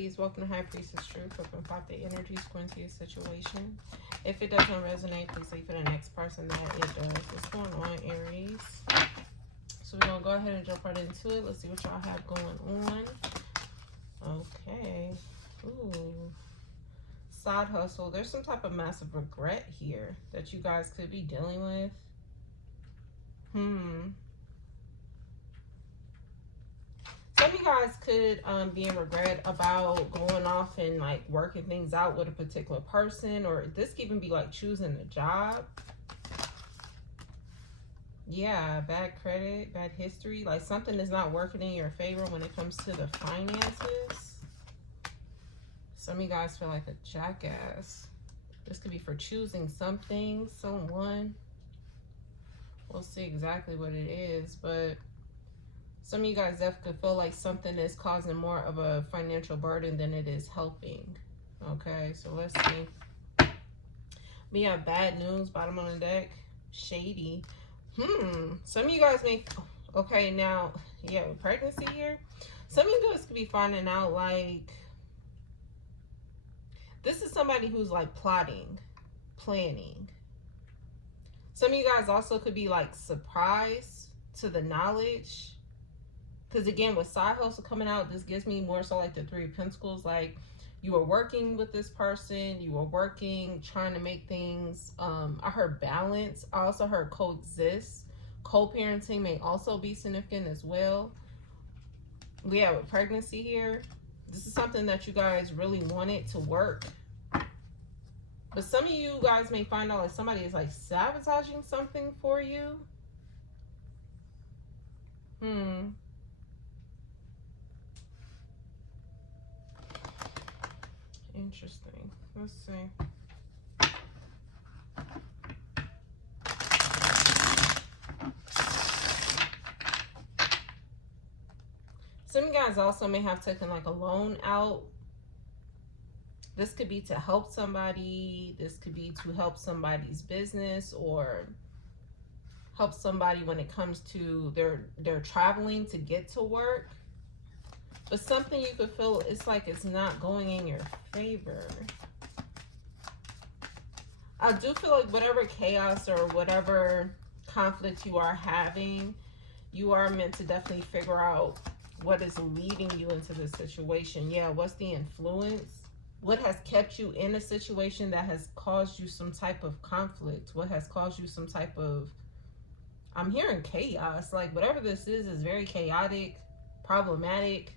Aries, welcome to High Priestess Truth. Open 5 day energies going to your situation. If it doesn't resonate, please leave for the next person that it does. What's going on, Aries? So we're going to go ahead and jump right into it. Let's see what y'all have going on. Okay. Ooh. Side hustle. There's some type of massive regret here that you guys could be dealing with. Some of you guys could be in regret about going off and like working things out with a particular person, or this could even be like choosing a job. Yeah, bad credit, bad history, like something is not working in your favor when it comes to the finances. Some of you guys feel like a jackass. This could be for choosing something, someone. We'll see exactly what it is, but some of you guys definitely feel like something is causing more of a financial burden than it is helping. Okay, so let's see. We have bad news, bottom of the deck, shady. Some of you guys may, okay, now, yeah, with pregnancy here, some of you guys could be finding out like, this is somebody who's like plotting, planning. Some of you guys also could be like surprised to the knowledge. Because again, with side hustle coming out, this gives me more so like the 3 of Pentacles. Like you were working with this person, you were working, trying to make things, I heard balance. I also heard coexist. Co-parenting may also be significant as well. We have a pregnancy here. This is something that you guys really wanted to work. But some of you guys may find out like somebody is like sabotaging something for you. Interesting. Let's see. Some of you guys also may have taken like a loan out. This could be to help somebody. This could be to help somebody's business or help somebody when it comes to their traveling to get to work. But something you could feel it's like it's not going in your favor. I do feel like whatever chaos or whatever conflict you are having, you are meant to definitely figure out what is leading you into this situation. Yeah, what's the influence? What has kept you in a situation that has caused you some type of conflict? What has caused you some type of, I'm hearing chaos. Like whatever this is very chaotic, problematic.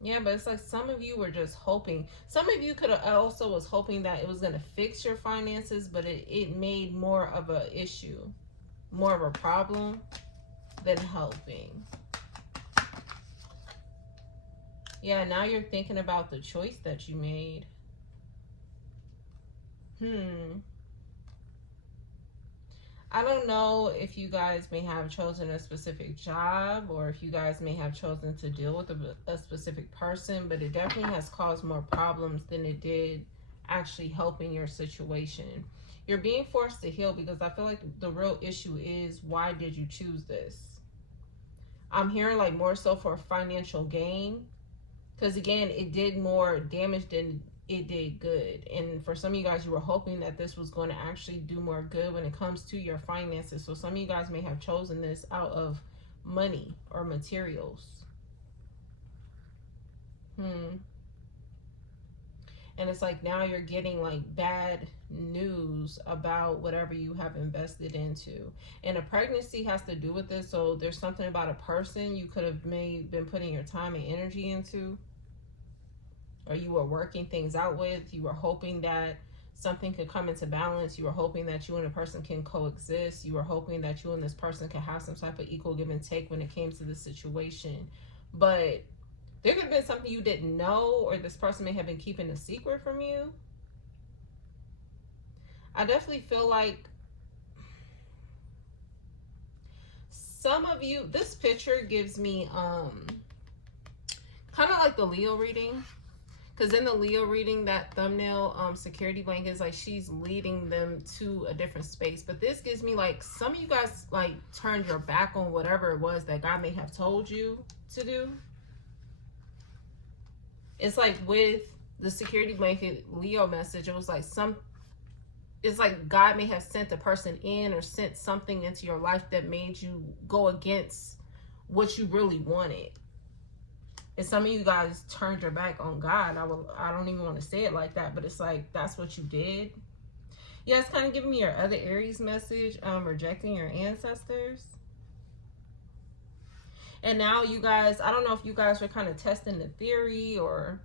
Yeah, but it's like some of you were just hoping. Some of you could have also was hoping that it was going to fix your finances, but it made more of an issue, more of a problem than helping. Yeah, now you're thinking about the choice that you made. I don't know if you guys may have chosen a specific job or if you guys may have chosen to deal with a specific person, but it definitely has caused more problems than it did actually helping your situation. You're being forced to heal because I feel like the real issue is, why did you choose this? I'm hearing like more so for financial gain, because again, it did more damage than it did good. And for some of you guys, you were hoping that this was going to actually do more good when it comes to your finances. So some of you guys may have chosen this out of money or materials. And it's like now you're getting like bad news about whatever you have invested into. And a pregnancy has to do with this. So there's something about a person you could have been putting your time and energy into, or you were working things out with. You were hoping that something could come into balance. You were hoping that you and a person can coexist. You were hoping that you and this person could have some type of equal give and take when it came to this situation. But there could have been something you didn't know, or this person may have been keeping a secret from you. I definitely feel like some of you, this picture gives me kind of like the Leo reading. Because in the Leo reading, that thumbnail security blanket is like she's leading them to a different space. But this gives me like some of you guys like turned your back on whatever it was that God may have told you to do. It's like with the security blanket Leo message, it was like it's like God may have sent a person in or sent something into your life that made you go against what you really wanted. And some of you guys turned your back on God. I don't even want to say it like that, but it's like that's what you did. Yeah, it's kind of giving me your other Aries message, rejecting your ancestors. And now you guys, I don't know if you guys are kind of testing the theory or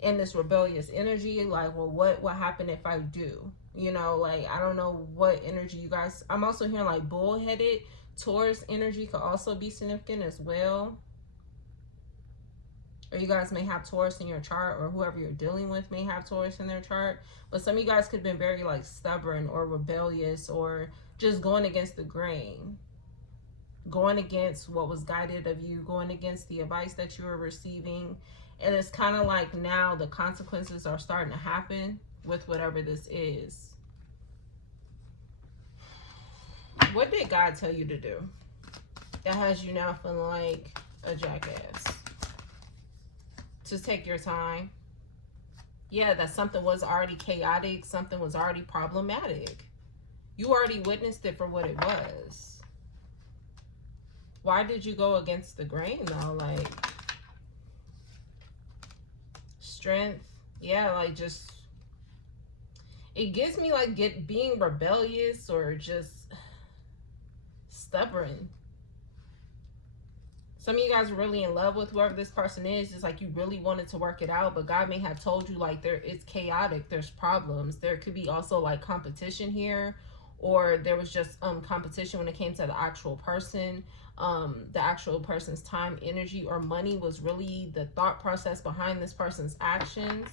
in this rebellious energy, like, well, what happened if I do? You know, like, I don't know what energy you guys, I'm also hearing like bullheaded. Taurus energy could also be significant as well. Or you guys may have Taurus in your chart, or whoever you're dealing with may have Taurus in their chart. But some of you guys could have been very like stubborn or rebellious or just going against the grain. Going against what was guided of you, going against the advice that you were receiving. And it's kind of like now the consequences are starting to happen with whatever this is. What did God tell you to do that has you now feeling like a jackass? Just take your time. Yeah, that something was already chaotic, something was already problematic. You already witnessed it for what it was. Why did you go against the grain though? Like, strength. Yeah, like just, it gives me like being rebellious or just stubborn. Some of you guys are really in love with whoever this person is. It's like you really wanted to work it out, but God may have told you like it's chaotic, there's problems. There could be also like competition here, or there was just competition when it came to the actual person. The actual person's time, energy, or money was really the thought process behind this person's actions.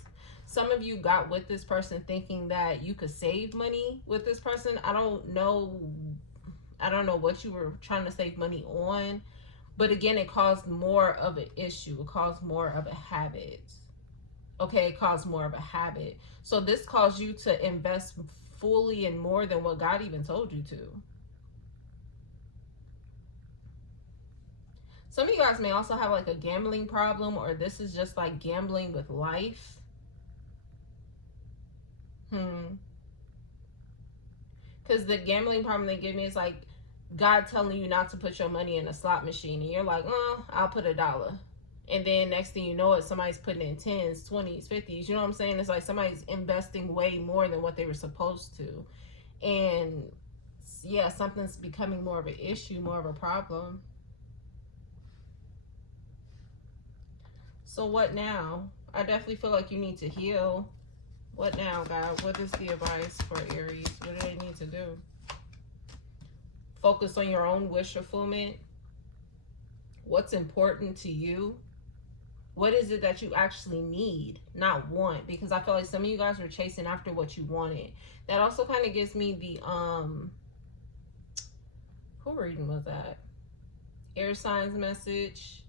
Some of you got with this person thinking that you could save money with this person. I don't know what you were trying to save money on. But again, it caused more of an issue. It caused more of a habit. Okay, it caused more of a habit. So this caused you to invest fully in more than what God even told you to. Some of you guys may also have like a gambling problem, or this is just like gambling with life. Because the gambling problem they give me is like God telling you not to put your money in a slot machine, and you're like, I'll put $1. And then next thing you know it, somebody's putting in 10s, 20s, 50s. You know what I'm saying? It's like somebody's investing way more than what they were supposed to. And yeah, something's becoming more of an issue, more of a problem. So what now? I definitely feel like you need to heal. What now, God? What is the advice for Aries? What do they need to do? Focus on your own wish fulfillment. What's important to you? What is it that you actually need, not want? Because I feel like some of you guys were chasing after what you wanted. That also kind of gives me the who reading was that? Air signs message.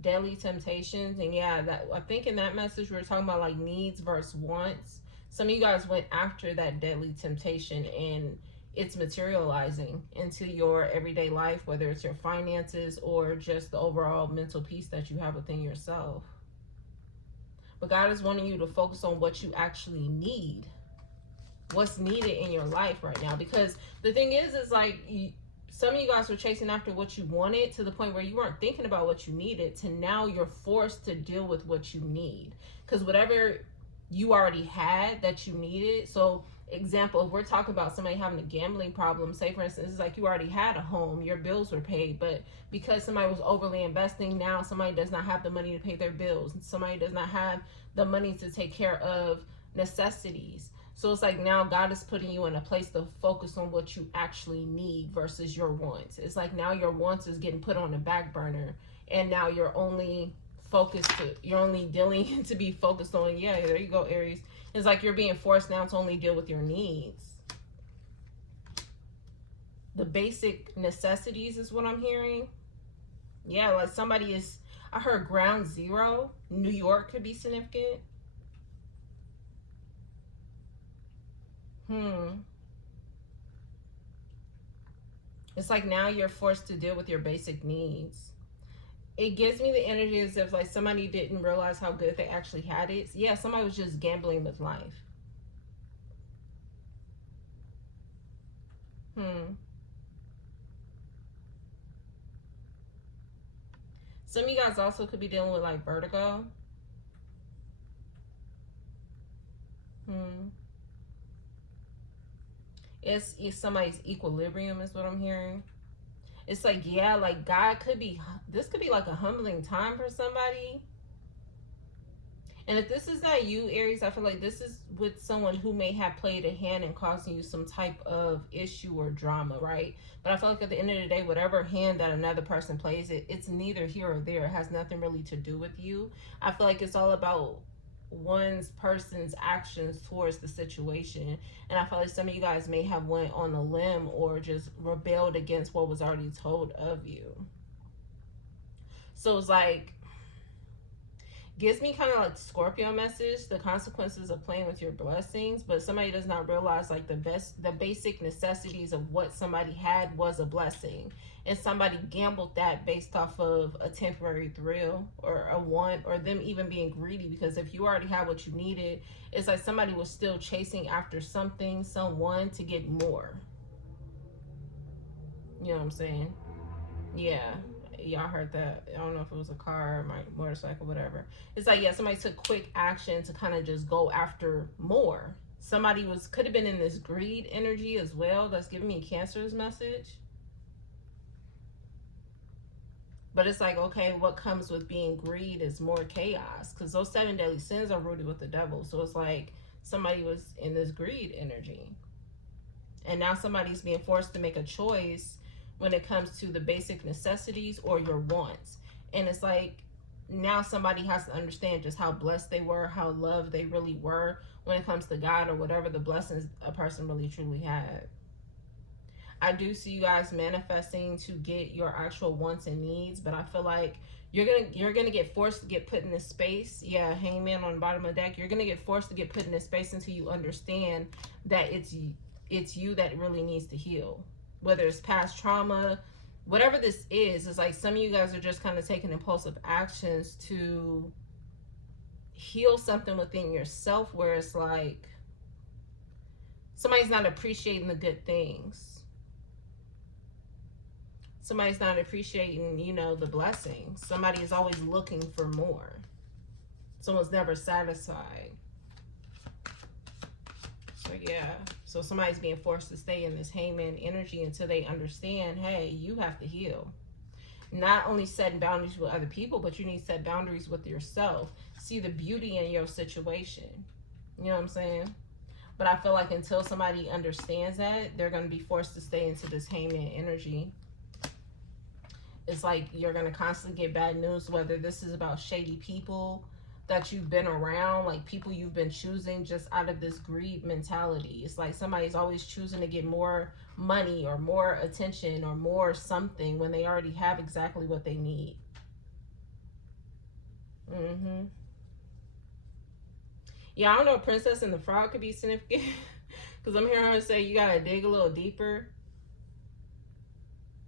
Deadly temptations. And yeah, that I think in that message we were talking about like needs versus wants. Some of you guys went after that deadly temptation, and it's materializing into your everyday life, whether it's your finances or just the overall mental peace that you have within yourself. But God is wanting you to focus on what you actually need, what's needed in your life right now. Because the thing is like some of you guys were chasing after what you wanted to the point where you weren't thinking about what you needed, to now you're forced to deal with what you need. Because whatever you already had that you needed, so example, if we're talking about somebody having a gambling problem, say for instance, it's like you already had a home, your bills were paid, but because somebody was overly investing, now somebody does not have the money to pay their bills, somebody does not have the money to take care of necessities. So it's like now God is putting you in a place to focus on what you actually need versus your wants. It's like now your wants is getting put on the back burner, and now you're only dealing to be focused on, yeah, there you go, Aries. It's like you're being forced now to only deal with your needs. The basic necessities is what I'm hearing. Yeah, like somebody is, I heard ground zero. New York could be significant. It's like now you're forced to deal with your basic needs. It gives me the energy as if like somebody didn't realize how good they actually had it. Yeah, somebody was just gambling with life. Some of you guys also could be dealing with like vertigo. It's somebody's equilibrium is what I'm hearing. It's like, yeah, like God could be, this could be like a humbling time for somebody. And if this is not you, Aries, I feel like this is with someone who may have played a hand in causing you some type of issue or drama, right? But I feel like at the end of the day, whatever hand that another person plays, it's neither here or there. It has nothing really to do with you. I feel like it's all about one's person's actions towards the situation. And I feel like some of you guys may have went on a limb or just rebelled against what was already told of you. So it's like, gives me kind of like Scorpio message, the consequences of playing with your blessings, but somebody does not realize like the basic necessities of what somebody had was a blessing, and somebody gambled that based off of a temporary thrill or a want, or them even being greedy, because if you already had what you needed, it's like somebody was still chasing after something, someone to get more. You know what I'm saying? Yeah. Y'all heard that. I don't know if it was a car, my motorcycle, whatever. It's like, yeah, somebody took quick action to kind of just go after more. Somebody could have been in this greed energy as well. That's giving me Cancer's message. But it's like, okay, what comes with being greed is more chaos, because those 7 deadly sins are rooted with the devil. So it's like somebody was in this greed energy, and now somebody's being forced to make a choice when it comes to the basic necessities or your wants. And it's like now somebody has to understand just how blessed they were, how loved they really were when it comes to God or whatever the blessings a person really truly had. I do see you guys manifesting to get your actual wants and needs, but I feel like you're gonna get forced to get put in this space. Yeah, hangman on the bottom of the deck. You're gonna get forced to get put in this space until you understand that it's you that really needs to heal. Whether it's past trauma, whatever this is, it's like some of you guys are just kind of taking impulsive actions to heal something within yourself, where it's like somebody's not appreciating the good things. Somebody's not appreciating, the blessings. Somebody is always looking for more. Someone's never satisfied. So yeah, so somebody's being forced to stay in this hangman energy until they understand, hey, you have to heal. Not only setting boundaries with other people, but you need to set boundaries with yourself. See the beauty in your situation. You know what I'm saying? But I feel like until somebody understands that, they're going to be forced to stay into this hangman energy. It's like you're going to constantly get bad news, whether this is about shady people that you've been around, like people you've been choosing just out of this greed mentality. It's like somebody's always choosing to get more money or more attention or more something when they already have exactly what they need. Yeah, I don't know, Princess and the Frog could be significant because I'm hearing her say you gotta dig a little deeper.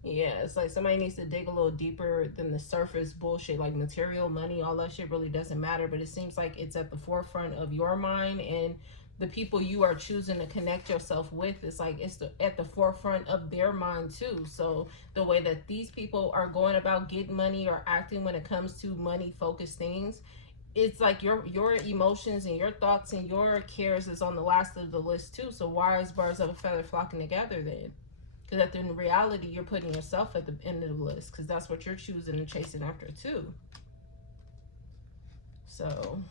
Yeah, it's like somebody needs to dig a little deeper than the surface bullshit, like material, money, all that shit really doesn't matter. But it seems like it's at the forefront of your mind, and the people you are choosing to connect yourself with, it's like it's at the forefront of their mind too. So the way that these people are going about getting money or acting when it comes to money focused things, it's like your emotions and your thoughts and your cares is on the last of the list too. So why is birds of a feather flocking together then? Because in reality, you're putting yourself at the end of the list, because that's what you're choosing and chasing after too. So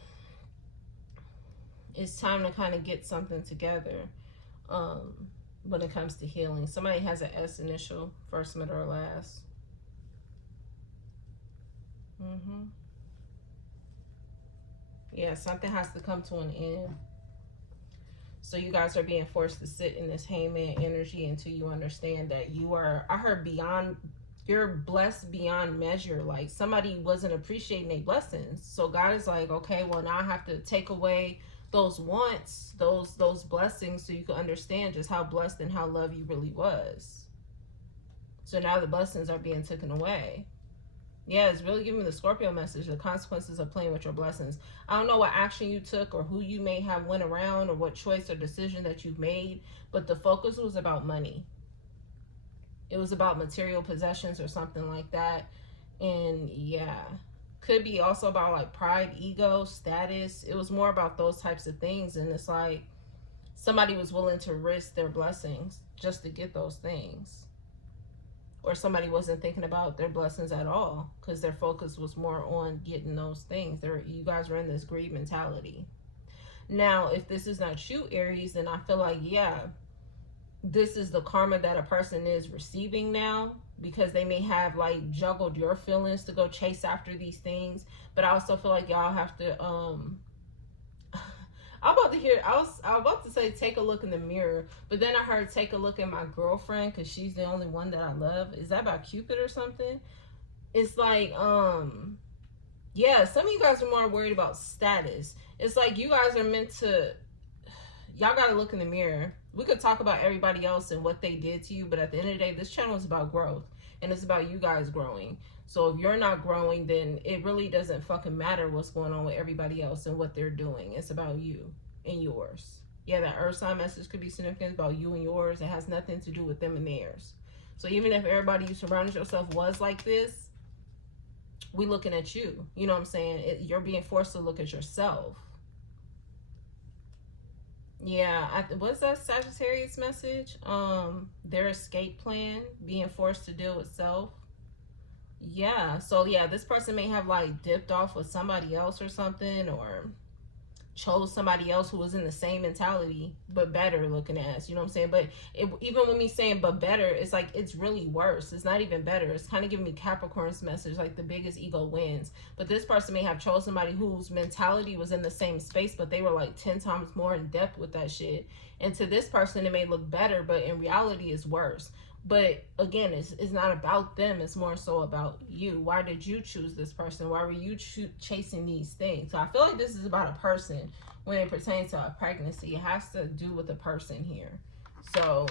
it's time to kind of get something together when it comes to healing. Somebody has an S initial, first, middle, or last. Yeah, something has to come to an end. So you guys are being forced to sit in this hangman energy until you understand that you are, I heard beyond, you're blessed beyond measure. Like somebody wasn't appreciating their blessings. So God is like, okay, well now I have to take away those wants, those blessings, so you can understand just how blessed and how loved you really was. So now the blessings are being taken away. Yeah, it's really giving me the Scorpio message, the consequences of playing with your blessings. I don't know what action you took or who you may have went around or what choice or decision that you've made, but the focus was about money. It was about material possessions or something like that. And yeah, could be also about like pride, ego, status. It was more about those types of things. And it's like somebody was willing to risk their blessings just to get those things. Or somebody wasn't thinking about their blessings at all because their focus was more on getting those things. You guys were in this greed mentality. Now, if this is not you, Aries, then I feel like, yeah, this is the karma that a person is receiving now, because they may have like juggled your feelings to go chase after these things. But I also feel like y'all have to I'm about to hear, I was about to say take a look in the mirror, but then I heard take a look at my girlfriend because she's the only one that I love. Is that about Cupid or something? It's like, yeah, some of you guys are more worried about status. It's like you guys are meant to, y'all got to look in the mirror. We could talk about everybody else and what they did to you, but at the end of the day, this channel is about growth, and it's about you guys growing. So if you're not growing, then it really doesn't fucking matter what's going on with everybody else and what they're doing. It's about you and yours. Yeah, that earth sign message could be significant about you and yours. It has nothing to do with them and theirs. So even if everybody you surrounded yourself was like this, we looking at you. You know what I'm saying? You're being forced to look at yourself. Yeah, what's that Sagittarius message? Their escape plan, being forced to deal with self. Yeah, so yeah, this person may have like dipped off with somebody else or something, or chose somebody else who was in the same mentality but better looking ass, you know what I'm saying? But even with me saying but better, it's like it's really worse. It's not even better. It's kind of giving me Capricorn's message, like the biggest ego wins. But this person may have chosen somebody whose mentality was in the same space, but they were like 10 times more in depth with that shit. And to this person it may look better, but in reality it's worse. But again, it's not about them. It's more so about you. Why did you choose this person? Why were you chasing these things? So I feel like this is about a person when it pertains to a pregnancy. It has to do with a person here. So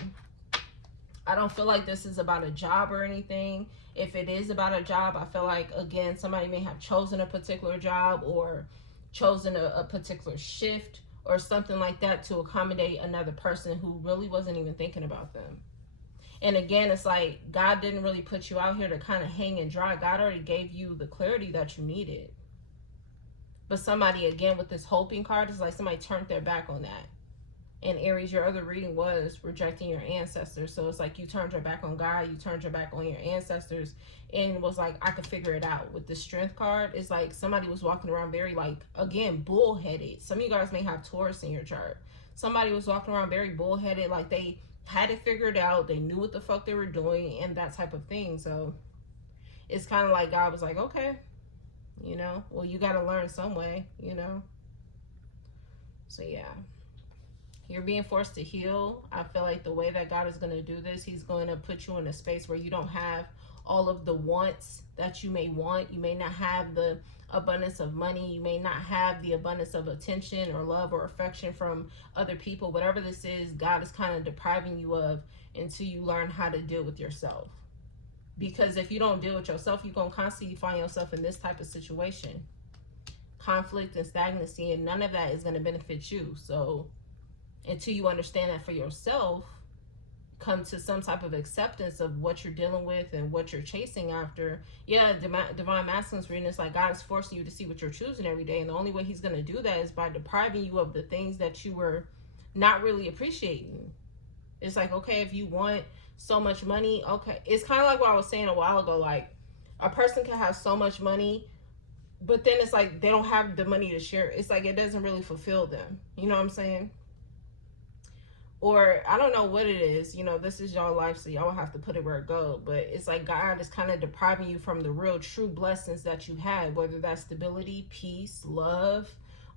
I don't feel like this is about a job or anything. If it is about a job, I feel like, again, somebody may have chosen a particular job or chosen a particular shift or something like that to accommodate another person who really wasn't even thinking about them. And again, it's like God didn't really put you out here to kind of hang and dry. God already gave you the clarity that you needed. But somebody, again, with this hoping card, is like somebody turned their back on that. And Aries, your other reading was rejecting your ancestors. So it's like you turned your back on God, you turned your back on your ancestors, and was like, I could figure it out. With the strength card, it's like somebody was walking around very, like, again, bullheaded. Some of you guys may have Taurus in your chart. Somebody was walking around very bullheaded, like they had it figured out, they knew what the fuck they were doing, and that type of thing. So it's kind of like God was like, okay, you know, well, you got to learn some way, you know. So yeah, you're being forced to heal. I feel like the way that God is going to do this, he's going to put you in a space where you don't have all of the wants that you may want. You may not have the abundance of money. You may not have the abundance of attention or love or affection from other people. Whatever this is, God is kind of depriving you of until you learn how to deal with yourself. Because if you don't deal with yourself, you're going to constantly find yourself in this type of situation. Conflict and stagnancy, and none of that is going to benefit you. So until you understand that for yourself, come to some type of acceptance of what you're dealing with and what you're chasing after. Yeah, divine masculine's reading, it's like God is forcing you to see what you're choosing every day, and the only way he's going to do that is by depriving you of the things that you were not really appreciating. It's like, okay, if you want so much money, okay, it's kind of like what I was saying a while ago, like a person can have so much money, but then it's like they don't have the money to share. It's like it doesn't really fulfill them, you know what I'm saying? Or I don't know what it is, you know, this is y'all life, so y'all will have to put it where it goes. But it's like God is kind of depriving you from the real true blessings that you had, whether that's stability, peace, love.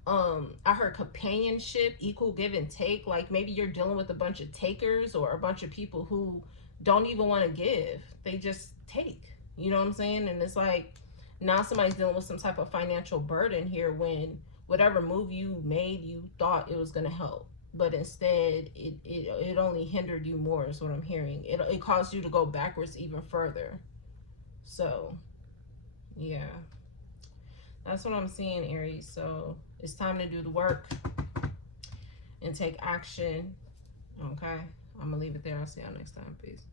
I heard companionship, equal give and take. Like maybe you're dealing with a bunch of takers or a bunch of people who don't even want to give. They just take, you know what I'm saying? And it's like now somebody's dealing with some type of financial burden here when whatever move you made, you thought it was going to help, but instead it only hindered you more, is what I'm hearing. It caused you to go backwards even further. So yeah, that's what I'm seeing, Aries. So it's time to do the work and take action. Okay, I'm gonna leave it there. I'll see y'all next time. Peace.